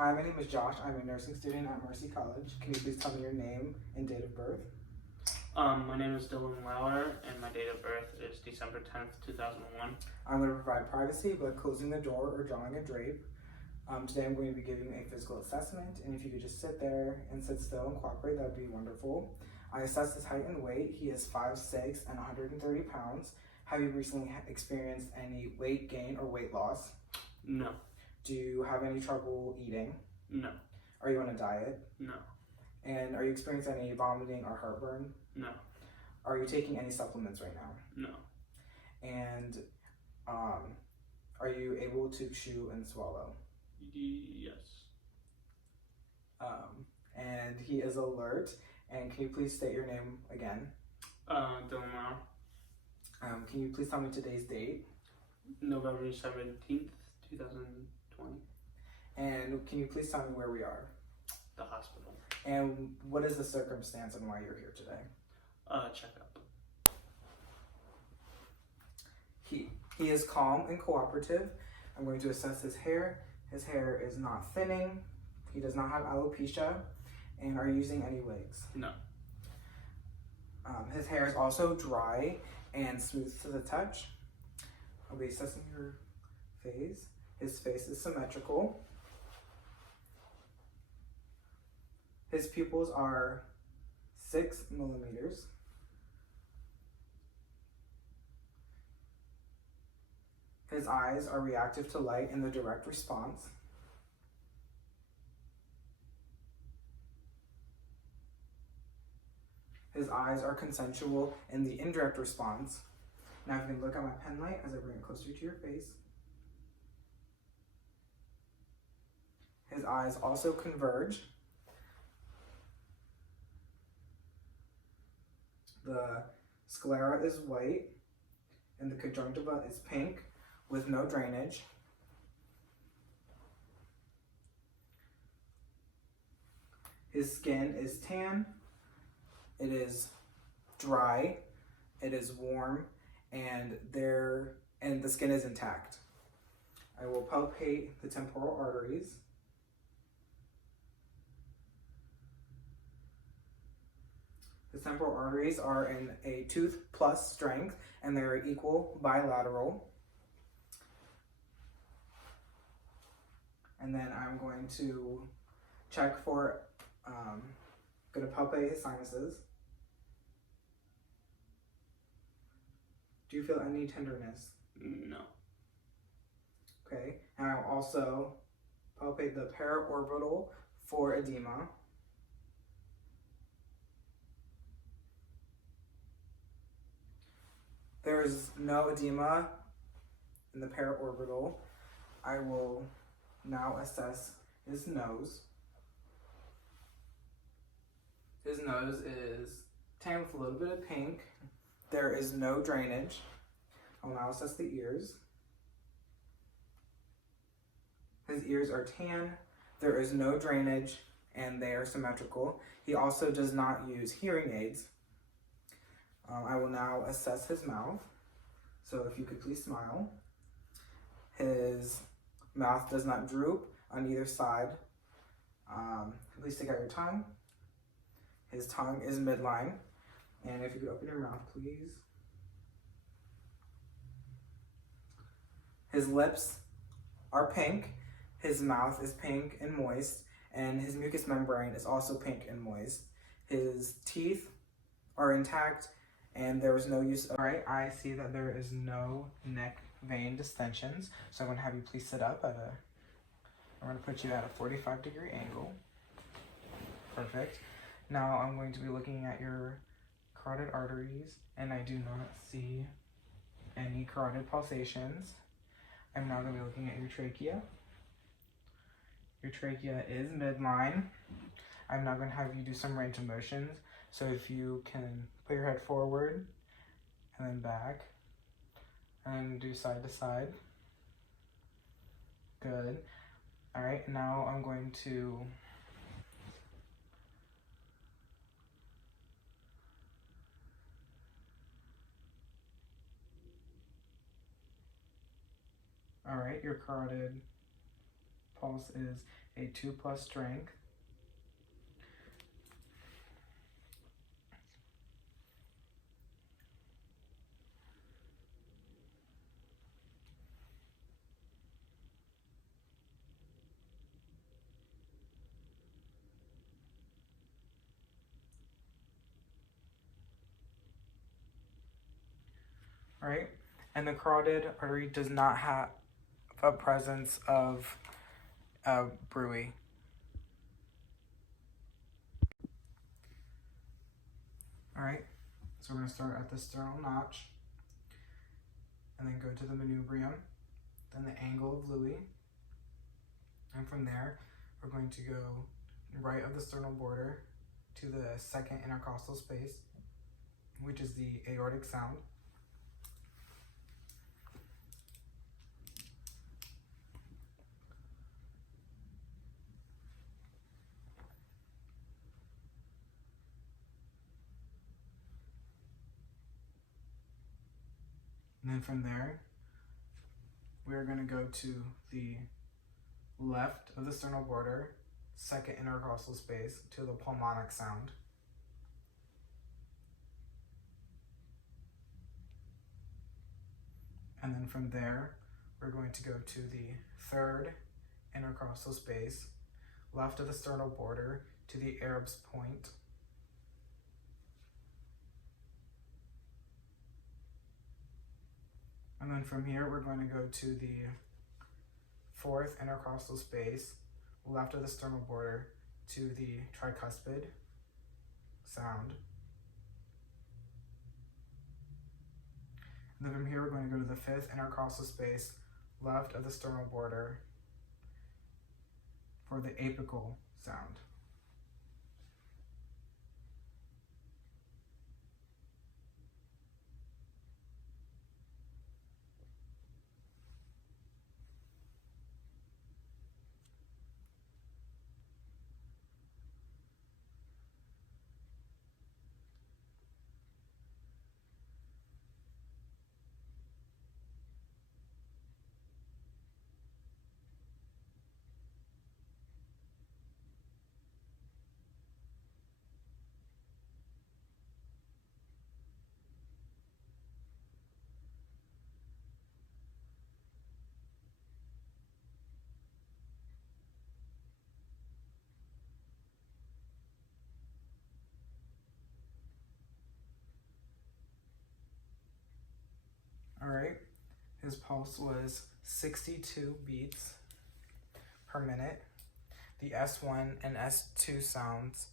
Hi, my name is Josh. I'm a nursing student at Mercy College. Can you please tell me your name and date of birth? My name is Dylan Lauer, and my date of birth is December 10th, 2001. I'm going to provide privacy by closing the door or drawing a drape. Today I'm going to be giving you a physical assessment, and if you could just sit there and sit still and cooperate, that would be wonderful. I assessed his height and weight. He is 5'6" and 130 pounds. Have you recently experienced any weight gain or weight loss? No. Do you have any trouble eating? No. Are you on a diet? No. And are you experiencing any vomiting or heartburn? No. Are you taking any supplements right now? No. And are you able to chew and swallow? Yes. And he is alert. And can you please state your name again? Dylan Lauer. Can you please tell me today's date? November 17th, 2020. And can you please tell me where we are? The hospital. And what is the circumstance and why you're here today? Checkup. He is calm and cooperative. I'm going to assess his hair. His hair is not thinning. He does not have alopecia. And are you using any wigs? No. His hair is also dry and smooth to the touch. I'll be assessing your face. His face is symmetrical. His pupils are 6 millimeters. His eyes are reactive to light in the direct response. His eyes are consensual in the indirect response. Now if you can look at my pen light as I bring it closer to your face. His eyes also converge. The sclera is white and the conjunctiva is pink with no drainage. His skin is tan. It is dry. It is warm, and the skin is intact. I will palpate the temporal arteries. The temporal arteries are in a tooth plus strength, and they are equal bilateral. And then I'm going to check for, going to palpate his sinuses. Do you feel any tenderness? No. Okay, and I'll also palpate the paraorbital for edema. There is no edema in the paraorbital. I will now assess his nose. His nose is tan with a little bit of pink. There is no drainage. I'll now assess the ears. His ears are tan. There is no drainage, and they are symmetrical. He also does not use hearing aids. I will now assess his mouth. So if you could please smile. His mouth does not droop on either side. Please stick out your tongue. His tongue is midline. And if you could open your mouth, please. His lips are pink. His mouth is pink and moist. And his mucous membrane is also pink and moist. His teeth are intact. And there was no use of... All right, I see that there is no neck vein distensions. So I'm going to have you please sit up at I'm going to put you at a 45-degree angle. Perfect. Now I'm going to be looking at your carotid arteries, and I do not see any carotid pulsations. I'm now going to be looking at your trachea. Your trachea is midline. I'm now going to have you do some range of motions. So if you can put your head forward and then back and do side to side. Good. All right, now I'm going to all right, your carotid pulse is a 2+ strength. Right? And the carotid artery does not have a presence of bruit. Alright, so we're going to start at the sternal notch, and then go to the manubrium, then the angle of Lewy, and from there, we're going to go right of the sternal border to the second intercostal space, which is the aortic sound. And then from there, we're going to go to the left of the sternal border, second intercostal space, to the pulmonic sound. And then from there, we're going to go to the third intercostal space, left of the sternal border, to the Arab's point. And then from here, we're going to go to the fourth intercostal space, left of the sternal border, to the tricuspid sound. And then from here, we're going to go to the fifth intercostal space, left of the sternal border, for the apical sound. All right, his pulse was 62 beats per minute. The S1 and S2 sounds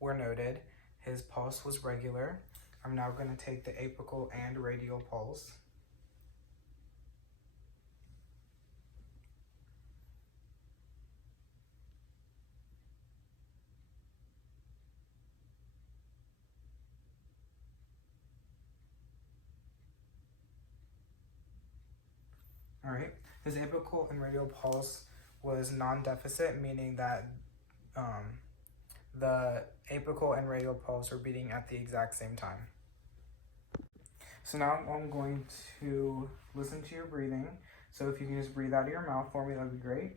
were noted. His pulse was regular. I'm now going to take the apical and radial pulse. All right, his apical and radial pulse was non-deficit, meaning that the apical and radial pulse were beating at the exact same time. So now I'm going to listen to your breathing. So if you can just breathe out of your mouth for me, that would be great.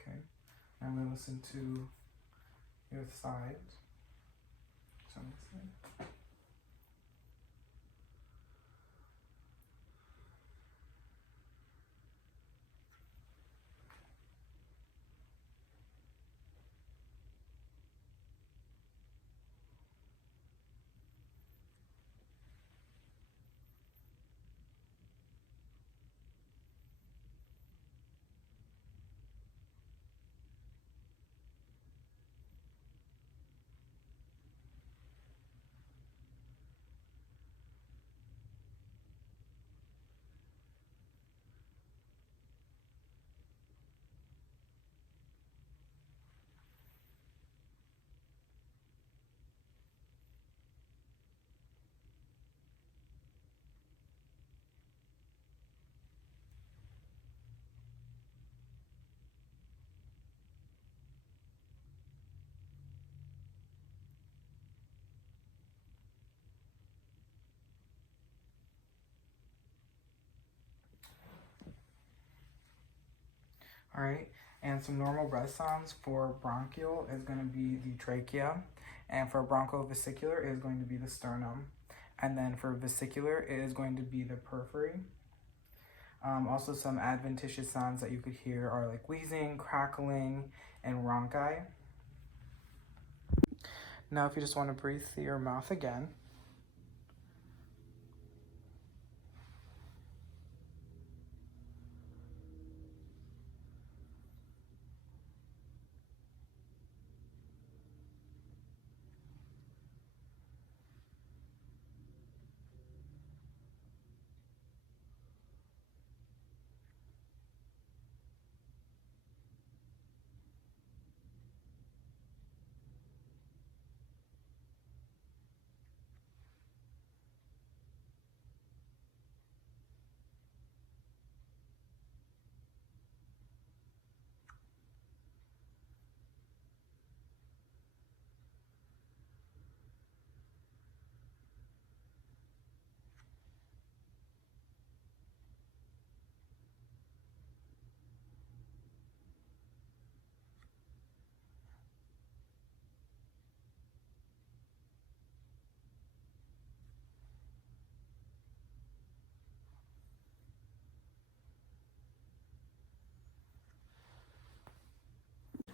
Okay, I'm going to listen to your sides. So on this side. All right, and some normal breath sounds for bronchial is going to be the trachea, and for bronchovesicular is going to be the sternum, and then for vesicular it is going to be the periphery. Also, some adventitious sounds that you could hear are like wheezing, crackling, and rhonchi. Now, if you just want to breathe through your mouth again.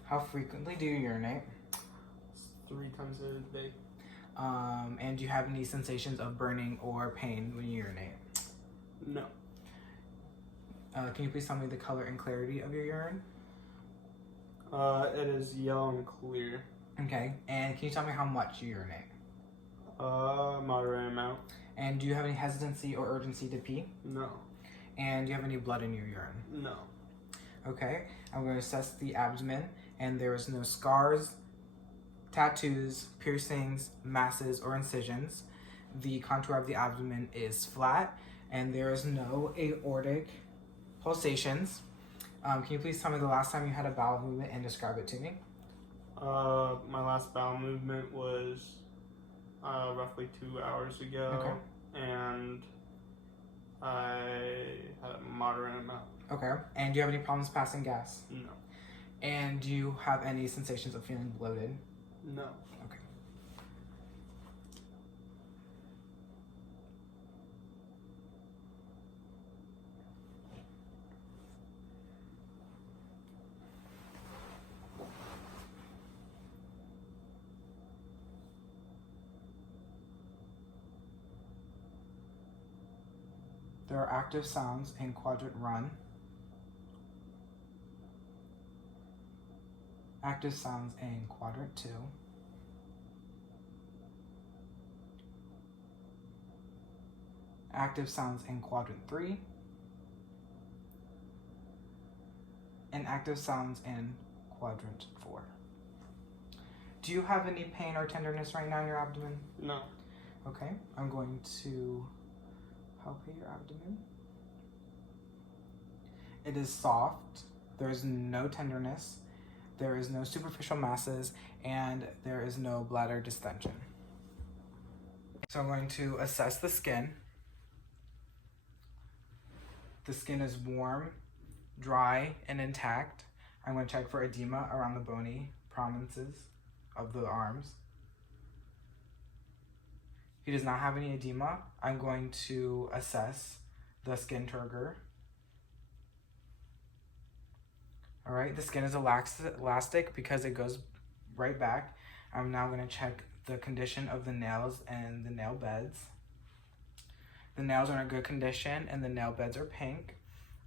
How frequently do you urinate? 3 times a day. And do you have any sensations of burning or pain when you urinate? No. Can you please tell me the color and clarity of your urine? It is yellow and clear. Okay, and can you tell me how much you urinate? Moderate amount. And do you have any hesitancy or urgency to pee? No. And do you have any blood in your urine? No. Okay, I'm going to assess the abdomen, and there is no scars, tattoos, piercings, masses, or incisions. The contour of the abdomen is flat, and there is no aortic pulsations. Can you please tell me the last time you had a bowel movement and describe it to me? My last bowel movement was roughly 2 hours ago. Okay. And I had a moderate amount. Okay. And do you have any problems passing gas? No. And do you have any sensations of feeling bloated? No. Okay. There are active sounds in quadrant 1. Active sounds in quadrant 2. Active sounds in quadrant 3. And active sounds in quadrant 4. Do you have any pain or tenderness right now in your abdomen? No. Okay, I'm going to palpate your abdomen. It is soft, there is no tenderness, there is no superficial masses, and there is no bladder distension. So I'm going to assess the skin. The skin is warm, dry, and intact. I'm going to check for edema around the bony prominences of the arms. He does not have any edema. I'm going to assess the skin turgor. All right, the skin is elastic because it goes right back. I'm now going to check the condition of the nails and the nail beds. The nails are in a good condition and the nail beds are pink.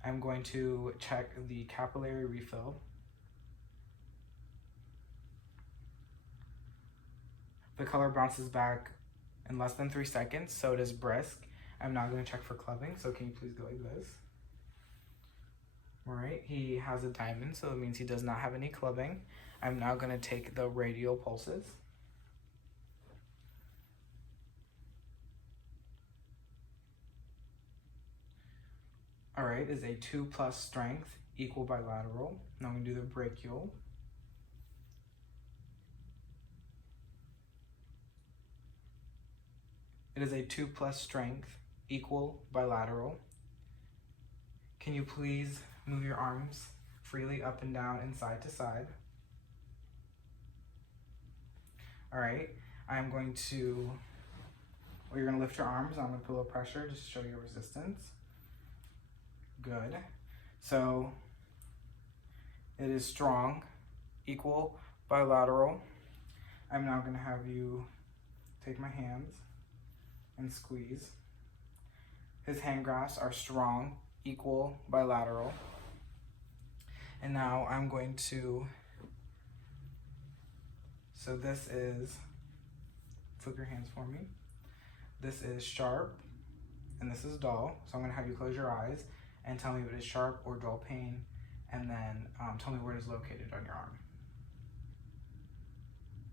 I'm going to check the capillary refill. The color bounces back in less than 3 seconds, so it is brisk. I'm now going to check for clubbing, so can you please go like this? All right, he has a diamond, so it means he does not have any clubbing. I'm now going to take the radial pulses. All right, is a 2+ strength, equal bilateral. Now I'm going to do the brachial. It is a 2+ strength, equal bilateral. Can you please move your arms freely up and down and side to side? All right, I'm going to, you're going to lift your arms. I'm going to put a little pressure just to show your resistance. Good. So it is strong, equal, bilateral. I'm now going to have you take my hands and squeeze. His hand grasps are strong, equal, bilateral. And now I'm going to, so this is, flip your hands for me. This is sharp and this is dull. So I'm going to have you close your eyes and tell me if it is sharp or dull pain, and then tell me where it is located on your arm.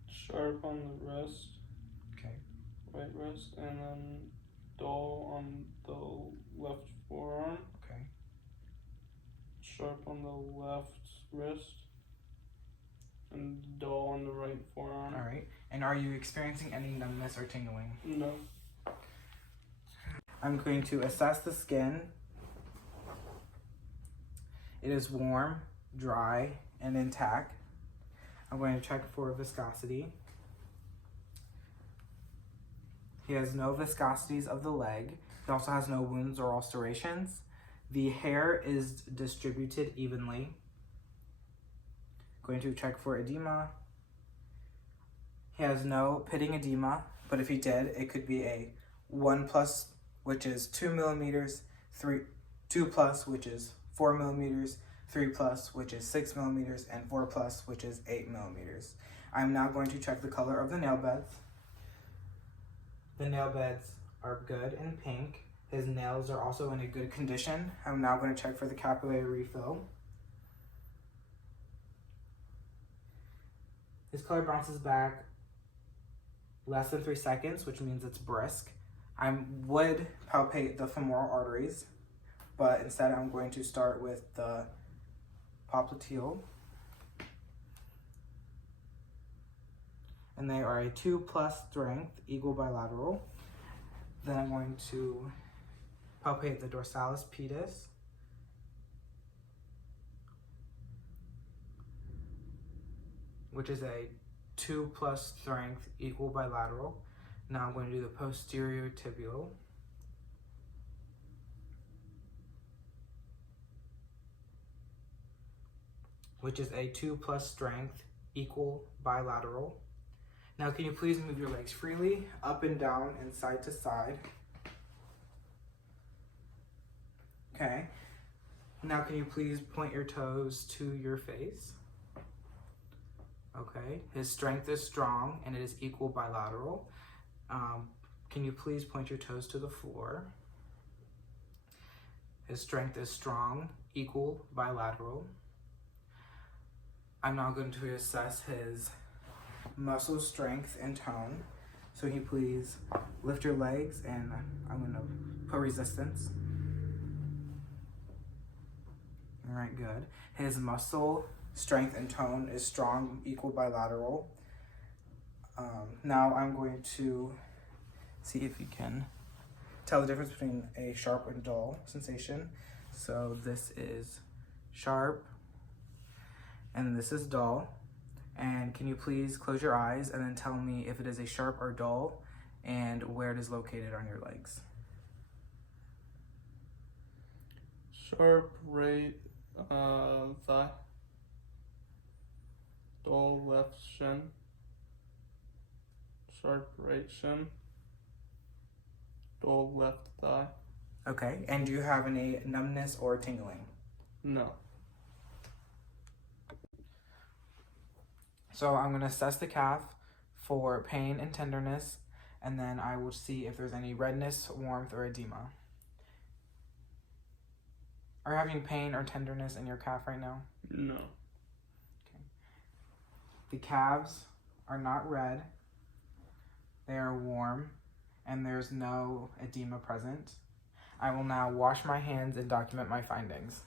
Sharp on the wrist. Okay. Right wrist, and then dull on the left forearm. Okay. Sharp on the left wrist, and dull on the right forearm. All right. And are you experiencing any numbness or tingling? No. I'm going to assess the skin. It is warm, dry, and intact. I'm going to check for viscosity. He has no viscosities of the leg. He also has no wounds or ulcerations. The hair is distributed evenly. Going to check for edema. He has no pitting edema, but if he did, it could be a 1+, which is 2 millimeters, 2+, which is 4 millimeters, 3+, which is 6 millimeters, and 4+, which is 8 millimeters. I'm now going to check the color of the nail beds. The nail beds are good and pink. His nails are also in a good condition. I'm now going to check for the capillary refill. His color bounces back less than 3 seconds, which means it's brisk. I would palpate the femoral arteries, but instead I'm going to start with the popliteal. And they are a 2+ strength, equal bilateral. Then I'm going to palpate the dorsalis pedis. Which is a 2+ strength, equal bilateral. Now I'm going to do the posterior tibial. Which is a 2+ strength, equal bilateral. Now can you please move your legs freely, up and down and side to side. Okay. Now can you please point your toes to your face? Okay. His strength is strong and it is equal bilateral. Can you please point your toes to the floor? His strength is strong, equal bilateral. I'm now going to assess his muscle strength and tone. So can you please lift your legs and I'm going to put resistance. All right, good. His muscle strength and tone is strong, equal bilateral. Now I'm going to see if you can tell the difference between a sharp and dull sensation. So this is sharp and this is dull. And can you please close your eyes and then tell me if it is a sharp or dull and where it is located on your legs? Sharp right thigh. Dull left shin. Sharp right shin. Dull left thigh. Okay, and do you have any numbness or tingling? No. So I'm going to assess the calf for pain and tenderness, and then I will see if there's any redness, warmth, or edema. Are you having pain or tenderness in your calf right now? No. The calves are not red, they are warm, and there's no edema present. I will now wash my hands and document my findings.